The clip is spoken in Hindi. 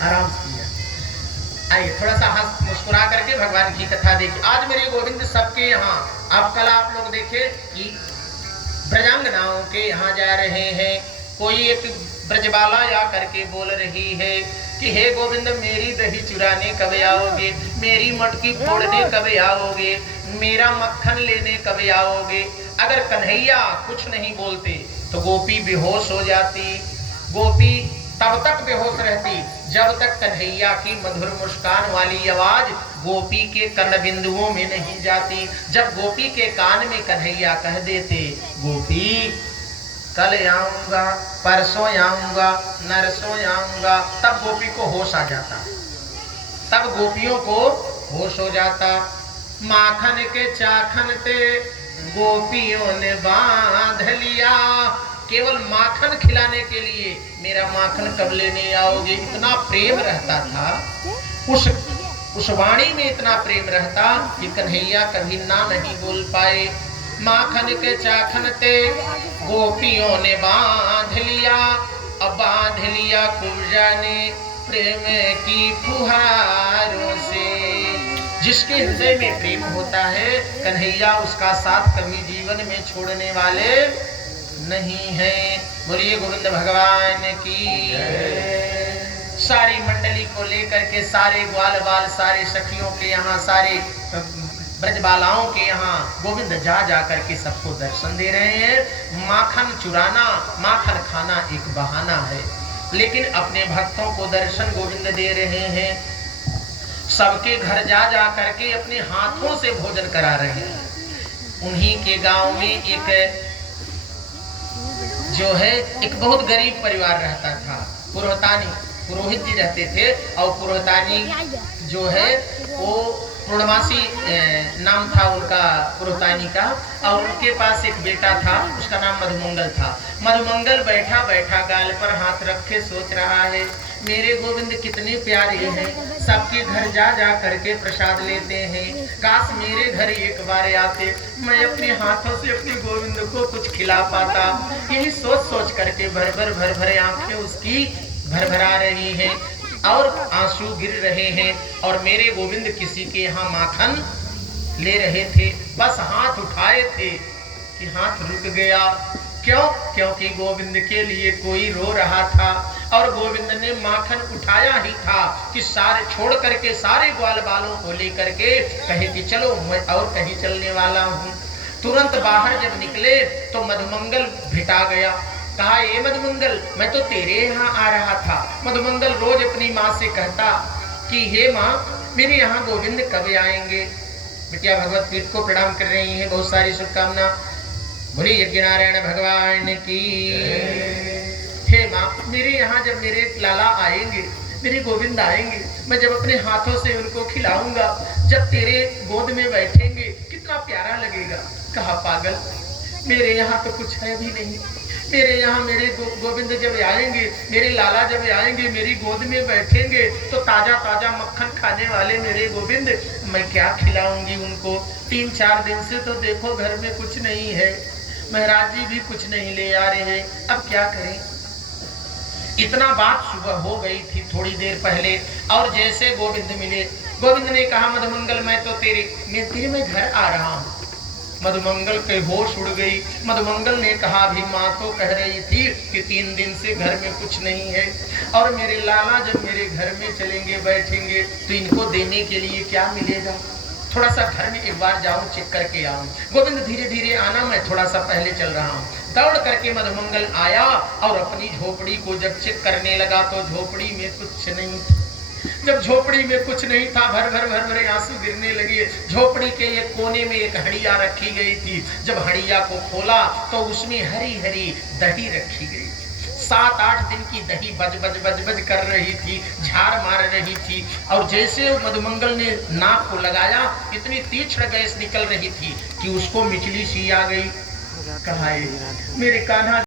आराम से किया। आइए थोड़ा सा हंस मुस्कुरा करके भगवान की कथा देखिए। आज मेरे गोविंद सबके यहाँ, आप कल आप लोग देखे कि ब्रजांगनाओं के यहाँ जा रहे हैं। कोई एक ब्रजबाला या करके बोल रही है कि हे गोविंद मेरी दही चुराने कब आओगे, मेरी मटकी फोड़ने कब आओगे, मेरा मक्खन लेने कब आओगे। अगर कन्हैया कुछ नहीं बोलते तो गोपी बेहोश हो जाती। गोपी तब तक बेहोश रहती जब तक कन्हैया की मधुर मुस्कान वाली आवाज गोपी के कर्ण बिंदुओं में नहीं जाती। जब गोपी के कान में कन्हैया कह देते गोपी कल आऊंगा, परसों आऊंगा, नरसों आऊंगा, तब गोपी को होश आ जाता, तब गोपियों को होश हो जाता। माखन के चाखन ते गोपियों ने बांध लिया। केवल माखन खिलाने के लिए मेरा माखन कब लेने आओगे, इतना प्रेम रहता था। उस वाणी में इतना प्रेम रहता कि कन्हैया कभी ना नहीं बोल पाए। माखन के चाखन ते गोपियों ने बांध लिया। अब बांध लिया कुब्जा ने प्रेम की फुहारों से। जिसके हृदय में प्रेम होता है कन्हैया उसका साथ कभी जीवन में छोड़ने वाले नहीं है। बोलिए गोविंद भगवान की। सारी मंडली को लेकर के सारे ग्वाल बाल, सारे सखियों के यहाँ, सारे ब्रजबालाओं के यहाँ गोविंद जा जा करके सबको दर्शन दे रहे हैं। माखन चुराना, माखन खाना एक बहाना है, लेकिन अपने भक्तों को दर्शन गोविंद दे रहे हैं। सबके घर जा जा करके अपने हाथों से भोजन करा रहे हैं। उन्हीं के गांव में एक जो है एक बहुत गरीब परिवार रहता था। पुरोहितानी, पुरोहित जी रहते थे और पुरोहितानी जो है वो पूर्णमासी नाम था उनका पुरोहितानी का, और उनके पास एक बेटा था, उसका नाम मधुमंगल था। मधुमंगल बैठा बैठा गाल पर हाथ रखे सोच रहा है मेरे गोविंद कितने प्यारे हैं, सबके घर जा जा करके प्रसाद लेते हैं। काश मेरे घर एक बार आते, मैं अपने हाथों से अपने गोविंद को कुछ खिला पाता। यही सोच सोच करके भर भर आंखें उसकी भरभरा रही हैं और आंसू गिर रहे हैं। और मेरे गोविंद किसी के यहाँ माखन ले रहे थे, बस हाथ उठाए थे कि हाथ रुक गया। क्यों? क्योंकि गोविंद के लिए कोई रो रहा था और गोविंद ने माखन उठाया ही था कि सारे छोड़ करके सारे ग्वाल बालों को लेकर के कहे कि चलो मैं और कहीं चलने वाला हूँ। तुरंत बाहर जब निकले तो मधुमंगल भिटा गया। कहा ए मधुमंगल, मैं तो तेरे यहाँ आ रहा था। मधुमंगल रोज अपनी माँ से कहता कि हे माँ मेरे यहाँ गोविंद कब आएंगे। बिटिया भगवत पीठ को प्रणाम कर रही है, बहुत सारी शुभकामना। बोली यज्ञ नारायण भगवान की। हे माँ मेरे यहाँ जब मेरे लाला आएंगे, मेरे गोविंद आएंगे, मैं जब अपने हाथों से उनको खिलाऊंगा, जब तेरे गोद में बैठेंगे कितना प्यारा लगेगा। कहा पागल, मेरे यहाँ तो कुछ है भी नहीं। मेरे यहाँ मेरे गोविंद जब आएंगे, मेरे लाला जब आएंगे, मेरी गोद में बैठेंगे तो ताजा ताजा मक्खन खाने वाले मेरे गोविंद, मैं क्या खिलाऊंगी उनको। 3-4 दिन से तो देखो घर में कुछ नहीं है, महाराज जी भी कुछ नहीं ले आ रहे हैं, अब क्या करें। इतना बात सुबह हो गई थी थोड़ी देर पहले, और जैसे गोविंद मिले, गोविंद ने कहा मधुमंगल मैं तो तेरे मैं घर आ रहा हूँ। मधुमंगल के होश उड़ गई। मधुमंगल ने कहा अभी माँ तो कह रही थी कि 3 दिन से घर में कुछ नहीं है, और मेरे लाला जब मेरे घर में चलेंगे बैठेंगे तो इनको देने के लिए क्या मिलेगा। थोड़ा सा घर में एक बार जाऊं, चेक करके आऊं। गोविंद धीरे धीरे आना, मैं थोड़ा सा पहले चल रहा हूँ। दौड़ करके मधुमंगल आया और अपनी झोपड़ी को जब चेक करने लगा तो झोपड़ी में कुछ नहीं था। जब झोपड़ी में कुछ नहीं था, भर भर आंसू गिरने लगे। झोपड़ी के एक कोने में एक हड़िया रखी गई थी। जब हड़िया को खोला तो उसमें हरी हरी दही रखी गई। 7-8 दिन की दही बज बज कर रही थी, झाड़ मार रही थी। और जैसे मधुमंगल ने नाक को लगाया, इतनी तीक्ष्ण गैस निकल रही थी कि उसको मिचली सी आ गई। कहा मेरे कान्हा